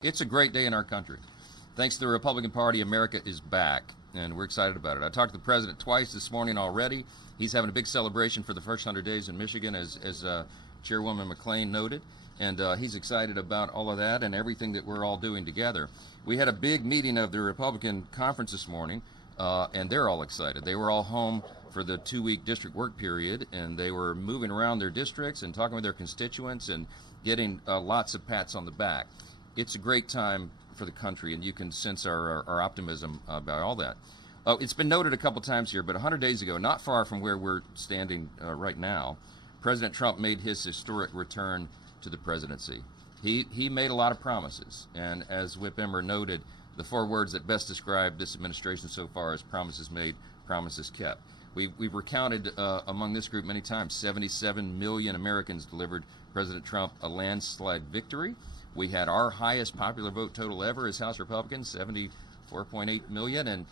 It's a great day in our country. Thanks to the Republican Party, America is back, and we're excited about it. I talked to the president twice this morning already. He's having a big celebration for the first 100 days in Michigan, as Chairwoman McClain noted, and he's excited about all of that and everything that we're all doing together. We had a big meeting of the Republican conference this morning, and they're all excited. They were all home for the 2-week district work period, and they were moving around their districts and talking with their constituents and getting lots of pats on the back. It's a great time for the country, and you can sense our optimism about all that. It's been noted a couple times here, but 100 days ago, not far from where we're standing right now, President Trump made his historic return to the presidency. He made a lot of promises, and as Whip Emmer noted, the 4 words that best describe this administration so far is promises made, promises kept. We've recounted among this group many times, 77 million Americans delivered President Trump a landslide victory. We had our highest popular vote total ever as House Republicans, 74.8 million, and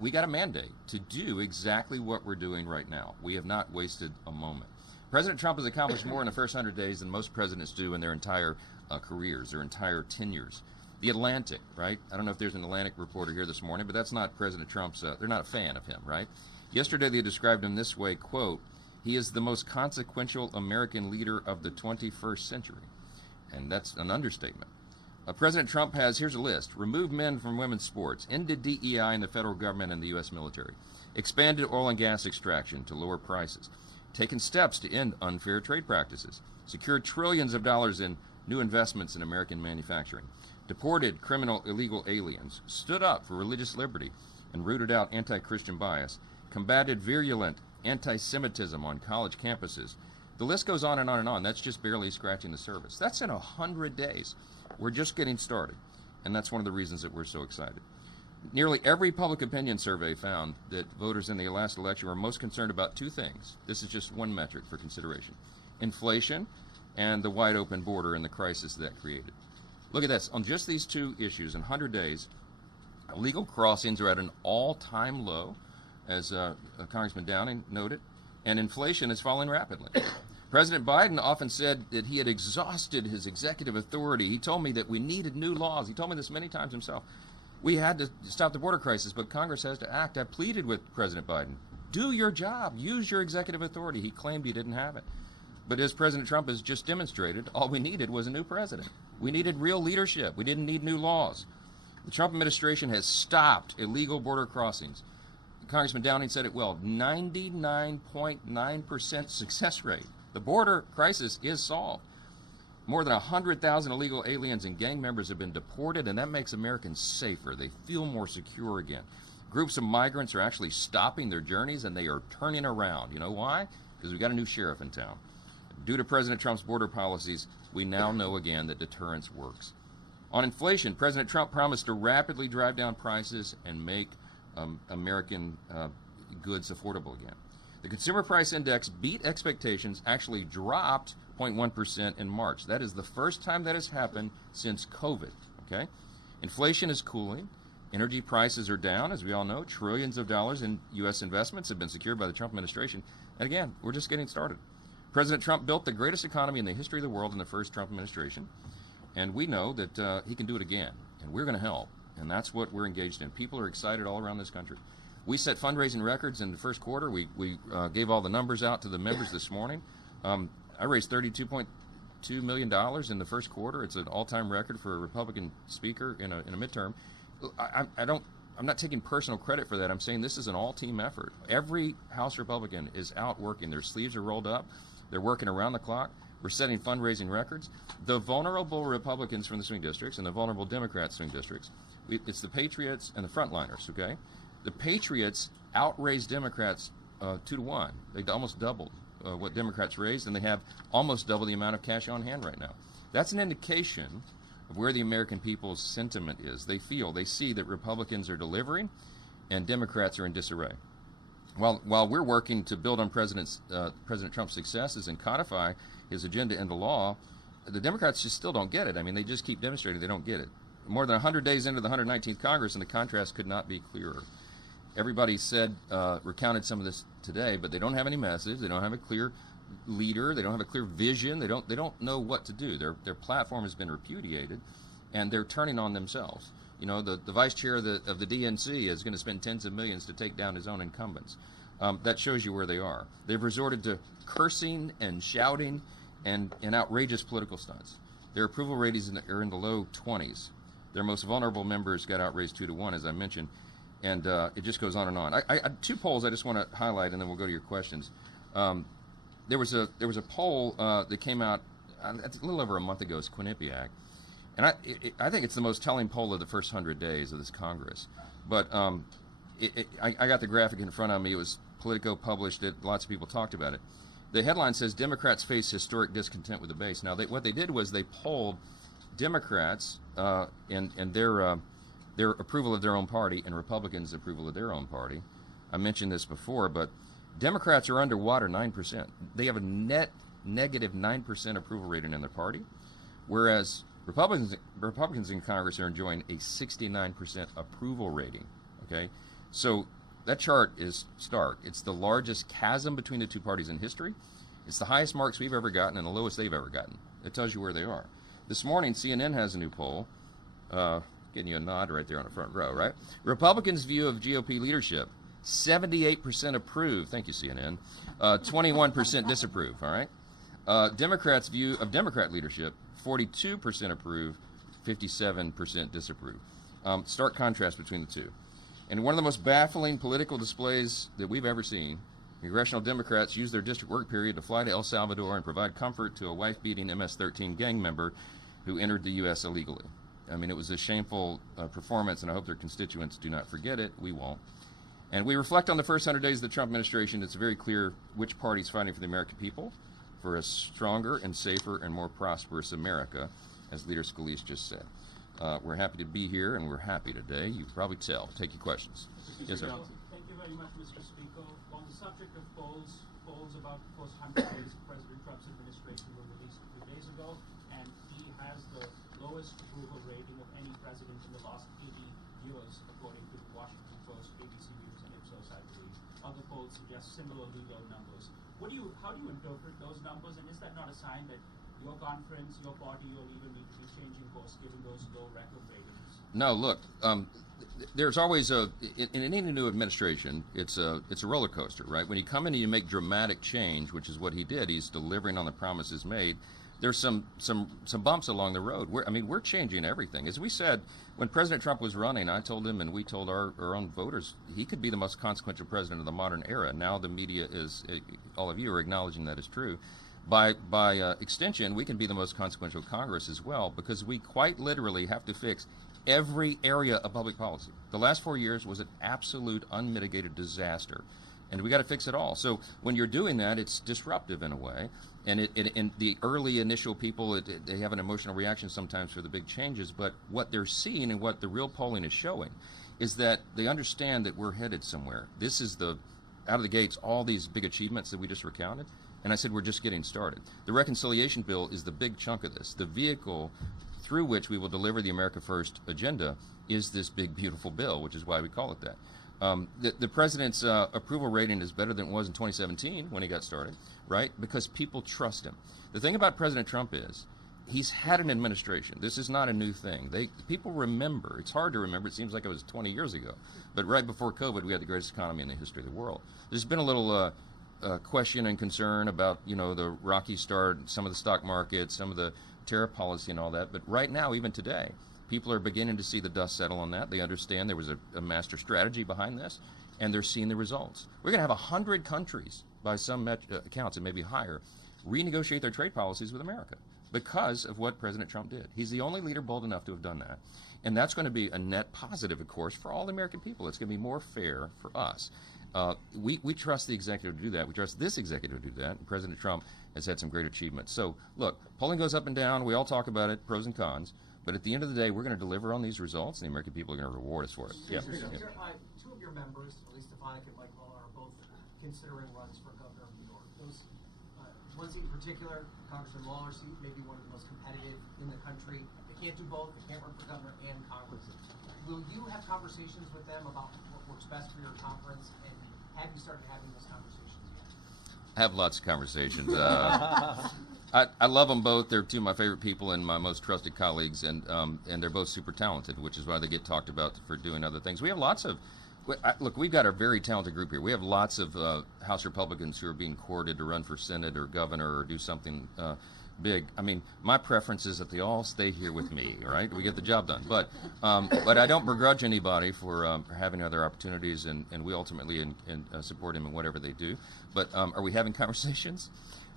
we got a mandate to do exactly what we're doing right now. We have not wasted a moment. President Trump has accomplished more in the first 100 days than most presidents do in their entire careers, their entire tenures. The Atlantic, right? I don't know if there's an Atlantic reporter here this morning, but that's not President Trump's, they're not a fan of him, right? Yesterday they described him this way, quote, "He is the most consequential American leader of the 21st century." And that's an understatement. President Trump has, here's a list: removed men from women's sports, ended DEI in the federal government and the U.S. military, expanded oil and gas extraction to lower prices, taken steps to end unfair trade practices, secured trillions of dollars in new investments in American manufacturing, deported criminal illegal aliens, stood up for religious liberty and rooted out anti-Christian bias, combated virulent anti-Semitism on college campuses. The list goes on and on and on. That's just barely scratching the surface. That's in 100 days. We're just getting started, and that's one of the reasons that we're so excited. Nearly every public opinion survey found that voters in the last election were most concerned about 2 things. This is just one metric for consideration: inflation and the wide open border and the crisis that created. Look at this. On just these 2 issues, in 100 days, illegal crossings are at an all-time low, as Congressman Downing noted, and inflation is falling rapidly. President Biden often said that he had exhausted his executive authority. He told me that we needed new laws. He told me this many times himself. We had to stop the border crisis, but Congress has to act. I pleaded with President Biden, do your job, use your executive authority. He claimed he didn't have it. But as President Trump has just demonstrated, all we needed was a new president. We needed real leadership. We didn't need new laws. The Trump administration has stopped illegal border crossings. Congressman Downing said it well, 99.9% success rate. The border crisis is solved. More than 100,000 illegal aliens and gang members have been deported, and that makes Americans safer. They feel more secure again. Groups of migrants are actually stopping their journeys, and they are turning around. You know why? Because we've got a new sheriff in town. Due to President Trump's border policies, we now know again that deterrence works. On inflation, President Trump promised to rapidly drive down prices and make American goods affordable again. The Consumer Price Index beat expectations, actually dropped 0.1% in March. That is the first time that has happened since COVID, okay? Inflation is cooling. Energy prices are down, as we all know. Trillions of dollars in U.S. investments have been secured by the Trump administration. And again, we're just getting started. President Trump built the greatest economy in the history of the world in the first Trump administration. And we know that he can do it again. And we're going to help. And that's what we're engaged in. People are excited all around this country. We set fundraising records in the first quarter. We gave all the numbers out to the members this morning. I raised $32.2 million in the first quarter. It's an all-time record for a Republican speaker in a midterm. I'm not taking personal credit for that. I'm saying this is an all-team effort. Every House Republican is out working. Their sleeves are rolled up. They're working around the clock. We're setting fundraising records. The vulnerable Republicans from the swing districts and the vulnerable Democrat swing districts, it's the Patriots and the frontliners, okay? The Patriots outraised Democrats 2 to 1. They almost doubled what Democrats raised, and they have almost double the amount of cash on hand right now. That's an indication of where the American people's sentiment is. They see that Republicans are delivering and Democrats are in disarray. While we're working to build on President Trump's successes and codify his agenda into law, the Democrats just still don't get it. I mean, they just keep demonstrating they don't get it. More than 100 days into the 119th Congress, and the contrast could not be clearer. Everybody said, recounted some of this today, but they don't have any message. They don't have a clear leader. They don't have a clear vision. They don't know what to do. Their platform has been repudiated, and they're turning on themselves. You know, the vice chair of the DNC is going to spend tens of millions to take down his own incumbents. That shows you where they are. They've resorted to cursing and shouting and outrageous political stunts. Their approval ratings are in the low 20s. Their most vulnerable members got outraised 2-1, as I mentioned, and it just goes on and on. I two polls I just want to highlight, and then we'll go to your questions. There was a poll that came out a little over a month ago. It's Quinnipiac, and I think it's the most telling poll of the first 100 days of this Congress. But I got the graphic in front of me. It was Politico published it. Lots of people talked about it. The headline says Democrats face historic discontent with the base. Now, what they did was they polled Democrats and their approval of their own party and Republicans' approval of their own party. I mentioned this before, but Democrats are underwater 9%. They have a net negative 9% approval rating in their party, whereas Republicans in Congress are enjoying a 69% approval rating. Okay, so that chart is stark. It's the largest chasm between the two parties in history. It's the highest marks we've ever gotten and the lowest they've ever gotten. It tells you where they are. This morning, CNN has a new poll, getting you a nod right there on the front row, right? Republicans' view of GOP leadership, 78% approve, thank you, CNN, 21% disapprove, all right? Democrats' view of Democrat leadership, 42% approve, 57% disapprove. Stark contrast between the two. And one of the most baffling political displays that we've ever seen, congressional Democrats used their district work period to fly to El Salvador and provide comfort to a wife-beating MS-13 gang member who entered the U.S. illegally. I mean, it was a shameful performance, and I hope their constituents do not forget it. We won't. And we reflect on the first 100 days of the Trump administration. It's very clear which party's fighting for the American people, for a stronger and safer and more prosperous America, as Leader Scalise just said. We're happy to be here, and we're happy today. You can probably tell. Take your questions. Yes, sir. Thank you very much, Mr. Speaker. On the subject of polls about the first 100 days of President Trump's administration were released a few days ago, and he has the lowest approval rating of any president in the last 80 years, according to the Washington Post, ABC News, and Ipsos, I believe. Other polls suggest similarly low numbers. How do you interpret those numbers, and is that not a sign that your conference, your party, your leader need to be changing course given those low record ratings? No, look, there's always in any new administration, it's a roller coaster, right? When you come in and you make dramatic change, which is what he did, he's delivering on the promises made. There's some bumps along the road. We're changing everything. As we said, when President Trump was running, I told him, and we told our own voters, he could be the most consequential president of the modern era. Now the media is, all of you are acknowledging that is true. By extension, we can be the most consequential Congress as well, because we quite literally have to fix every area of public policy. The last 4 years was an absolute unmitigated disaster, and we got to fix it all. So when you're doing that, it's disruptive in a way, and the early initial people, they have an emotional reaction sometimes for the big changes, but what they're seeing and what the real polling is showing is that they understand that we're headed somewhere. This is out of the gates, all these big achievements that we just recounted. And I said, we're just getting started. The reconciliation bill is the big chunk of this. The vehicle through which we will deliver the America First agenda is this big, beautiful bill, which is why we call it that. The president's approval rating is better than it was in 2017 when he got started, right? Because people trust him. The thing about President Trump is he's had an administration. This is not a new thing. People remember. It's hard to remember. It seems like it was 20 years ago. But right before COVID, we had the greatest economy in the history of the world. There's been a little question and concern about, the rocky start, some of the stock market, some of the tariff policy and all that. But right now, even today, people are beginning to see the dust settle on that. They understand there was a master strategy behind this, and they're seeing the results. We're going to have 100 countries, by some accounts, and maybe higher, renegotiate their trade policies with America because of what President Trump did. He's the only leader bold enough to have done that. And that's going to be a net positive, of course, for all the American people. It's going to be more fair for us. We trust the executive to do that. We trust this executive to do that. And President Trump has had some great achievements. So, look, polling goes up and down. We all talk about it, pros and cons. But at the end of the day, we're going to deliver on these results, and the American people are going to reward us for it. Yeah. Two of your members, Elise Stefanik and Mike Mueller, are both considering runs for governor of New York. Those, one seat in particular, Congressman Mueller's seat, may be one of the most competitive in the country. They can't do both. They can't run for governor and Congress. Will you have conversations with them about what works best for your conference, and have you started having those conversations yet? I have lots of conversations. I love them both. They're two of my favorite people and my most trusted colleagues, and they're both super talented, which is why they get talked about for doing other things. We have lots of look. We've got a very talented group here. We have lots of House Republicans who are being courted to run for Senate or governor or do something big. I mean, my preference is that they all stay here with me. Right? We get the job done. But I don't begrudge anybody for having other opportunities, and we ultimately support them in whatever they do. But are we having conversations?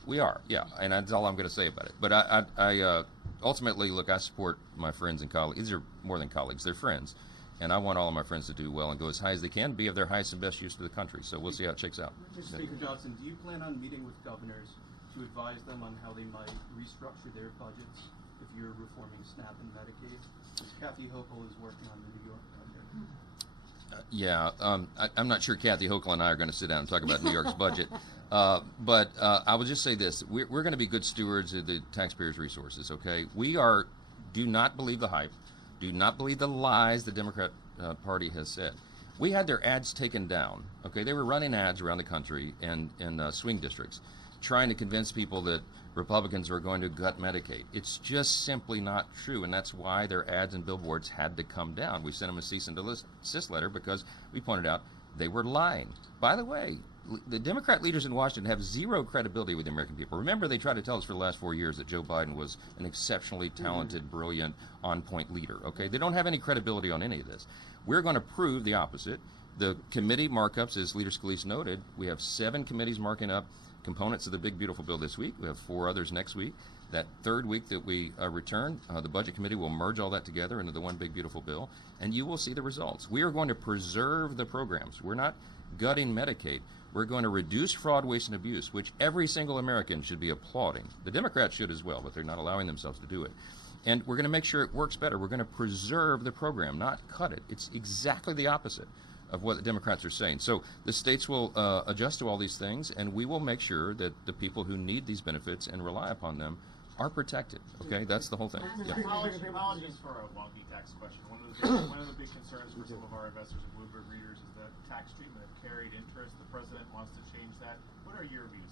We are, yeah, and that's all I'm going to say about it. But I ultimately, look, I support my friends and colleagues. These are more than colleagues; they're friends, and I want all of my friends to do well and go as high as they can, be of their highest and best use to the country. So we'll see how it shakes out. Mr. Speaker Johnson, do you plan on meeting with governors to advise them on how they might restructure their budgets if you're reforming SNAP and Medicaid? Because Kathy Hochul is working on the New York budget. Yeah, I'm not sure Kathy Hochul and I are going to sit down and talk about New York's budget. But I will just say this. We're going to be good stewards of the taxpayers' resources, okay? Do not believe the hype. Do not believe the lies the Democrat Party has said. We had their ads taken down, okay? They were running ads around the country and in swing districts trying to convince people that Republicans were going to gut Medicaid. It's just simply not true, and that's why their ads and billboards had to come down. We sent them a cease and desist letter because we pointed out they were lying. By the way, the Democrat leaders in Washington have zero credibility with the American people. Remember, they tried to tell us for the last 4 years that Joe Biden was an exceptionally talented, brilliant, on-point leader. Okay, they don't have any credibility on any of this. We're going to prove the opposite. The committee markups, as Leader Scalise noted, we have 7 committees marking up components of the big, beautiful bill this week. We have 4 others next week. That third week that we return, the Budget Committee will merge all that together into the one big, beautiful bill, and you will see the results. We are going to preserve the programs. We're not gutting Medicaid. We're going to reduce fraud, waste, and abuse, which every single American should be applauding. The Democrats should as well, but they're not allowing themselves to do it. And we're going to make sure it works better. We're going to preserve the program, not cut it. It's exactly the opposite of what the Democrats are saying. So the states will adjust to all these things, and we will make sure that the people who need these benefits and rely upon them are protected. Okay, that's the whole thing. Yeah. Apologies for a wonky tax question. One of the big concerns for some of our investors and Bloomberg readers is the tax treatment of carried interest. The president wants to change that. What are your views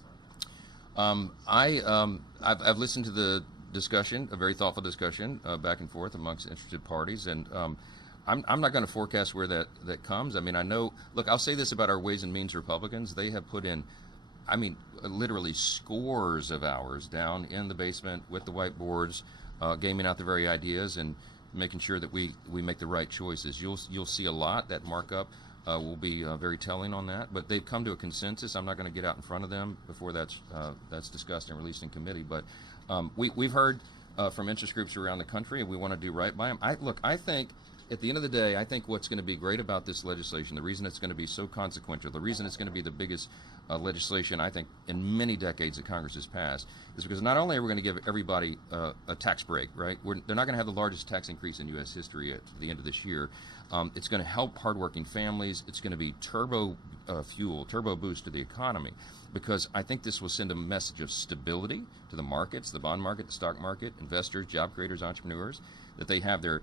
on that? I've listened to the discussion, a very thoughtful discussion back and forth amongst interested parties, and I'm not going to forecast where that comes. I mean, I know. Look, I'll say this about our Ways and Means Republicans: they have put in, I mean, literally scores of hours down in the basement with the whiteboards, gaming out the very ideas and making sure that we make the right choices. You'll see a lot. That markup will be very telling on that. But they've come to a consensus. I'm not going to get out in front of them before that's discussed and released in committee. But we've heard from interest groups around the country, and we want to do right by them. I think. At the end of the day, I think what's going to be great about this legislation, the reason it's going to be so consequential, the reason it's going to be the biggest legislation, I think, in many decades that Congress has passed, is because not only are we going to give everybody a tax break, right? They're not going to have the largest tax increase in U.S. history at the end of this year. It's going to help hardworking families. It's going to be turbo boost to the economy, because I think this will send a message of stability to the markets, the bond market, the stock market, investors, job creators, entrepreneurs, that they have their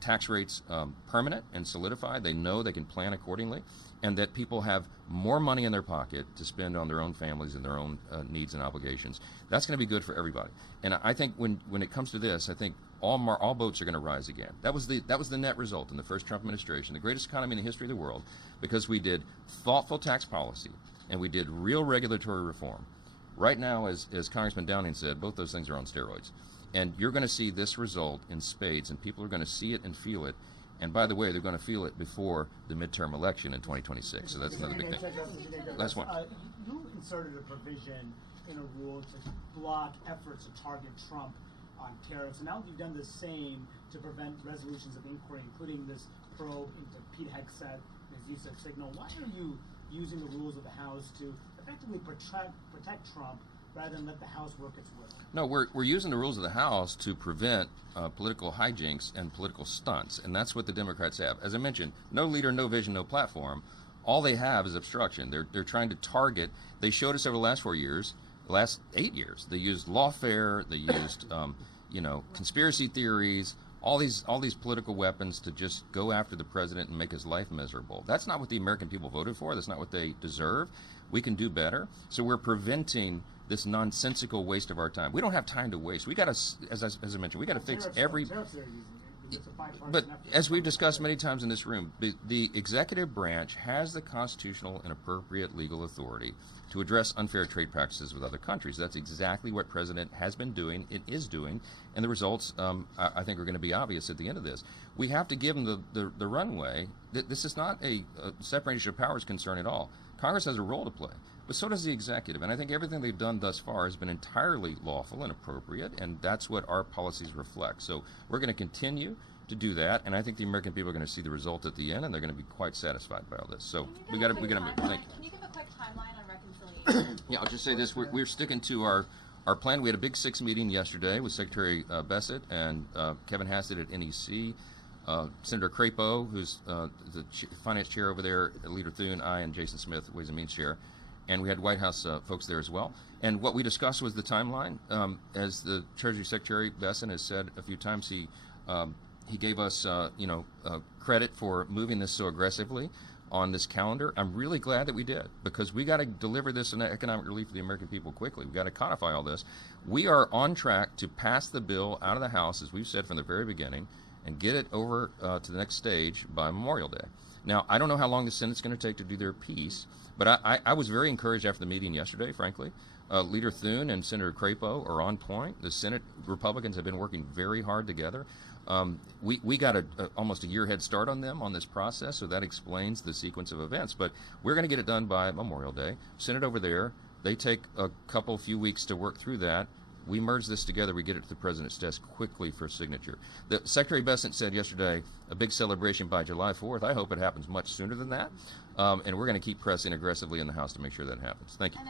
tax rates permanent and solidified. They know they can plan accordingly, and that people have more money in their pocket to spend on their own families and their own needs and obligations. That's going to be good for everybody. And I think when it comes to this, I think all boats are going to rise again. That was the net result in the first Trump administration, the greatest economy in the history of the world, because we did thoughtful tax policy and we did real regulatory reform. Right now, as Congressman Downing said, both those things are on steroids. And you're going to see this result in spades, and people are going to see it and feel it. And by the way, they're going to feel it before the midterm election in 2026. So that's another big thing. Last one. You inserted a provision in a rule to block efforts to target Trump on tariffs. And now you've done the same to prevent resolutions of inquiry, including this probe into Pete Hegseth and his use of Signal. Why are you using the rules of the House to effectively protect Trump rather than let the House work its will? No, we're using the rules of the House to prevent political hijinks and political stunts, and that's what the Democrats have. As I mentioned, no leader, no vision, no platform. All they have is obstruction. They're trying to target. They showed us over the last 4 years, the last 8 years. They used lawfare. They used conspiracy theories. all these political weapons to just go after the president and make his life miserable. That's not what the American people voted for. That's not what they deserve. We can do better. So we're preventing this nonsensical waste of our time. We don't have time to waste. We got to, as I mentioned, we got to fix every. Tariffs they're using. It's a bipartisan But effort. as we've discussed many times in this room, the executive branch has the constitutional and appropriate legal authority to address unfair trade practices with other countries. That's exactly what President has been doing, it is doing, and the results, I think, are going to be obvious at the end of this. We have to give them the runway. This is not a separation of powers concern at all. Congress has a role to play, but so does the executive, and I think everything they've done thus far has been entirely lawful and appropriate, and that's what our policies reflect. So we're going to continue to do that, and I think the American people are going to see the result at the end, and they're going to be quite satisfied by all this. So we got to move. Can you give a quick timeline on reconciliation? Yeah, I'll just say this: we're sticking to our plan. We had a Big Six meeting yesterday with Secretary Bessent and Kevin Hassett at NEC. Senator Crapo, who's the finance chair over there, Leader Thune, I, and Jason Smith, Ways and Means chair. And we had White House folks there as well. And what we discussed was the timeline. As the Treasury Secretary Bessent has said a few times, he gave us credit for moving this so aggressively on this calendar. I'm really glad that we did, because we got to deliver this in economic relief to the American people quickly. We've got to codify all this. We are on track to pass the bill out of the House, as we've said from the very beginning, and get it over to the next stage by Memorial Day. Now, I don't know how long the Senate's going to take to do their piece, but I was very encouraged after the meeting yesterday, frankly. Leader Thune and Senator Crapo are on point. The Senate Republicans have been working very hard together. We got almost a year head start on them on this process, so that explains the sequence of events. But we're going to get it done by Memorial Day. Senate over there, they take a few weeks to work through that. We merge this together, we get it to the president's desk quickly for signature. The Secretary Bessent said yesterday, a big celebration by July 4th. I hope it happens much sooner than that. And we're going to keep pressing aggressively in the House to make sure that happens. Thank you.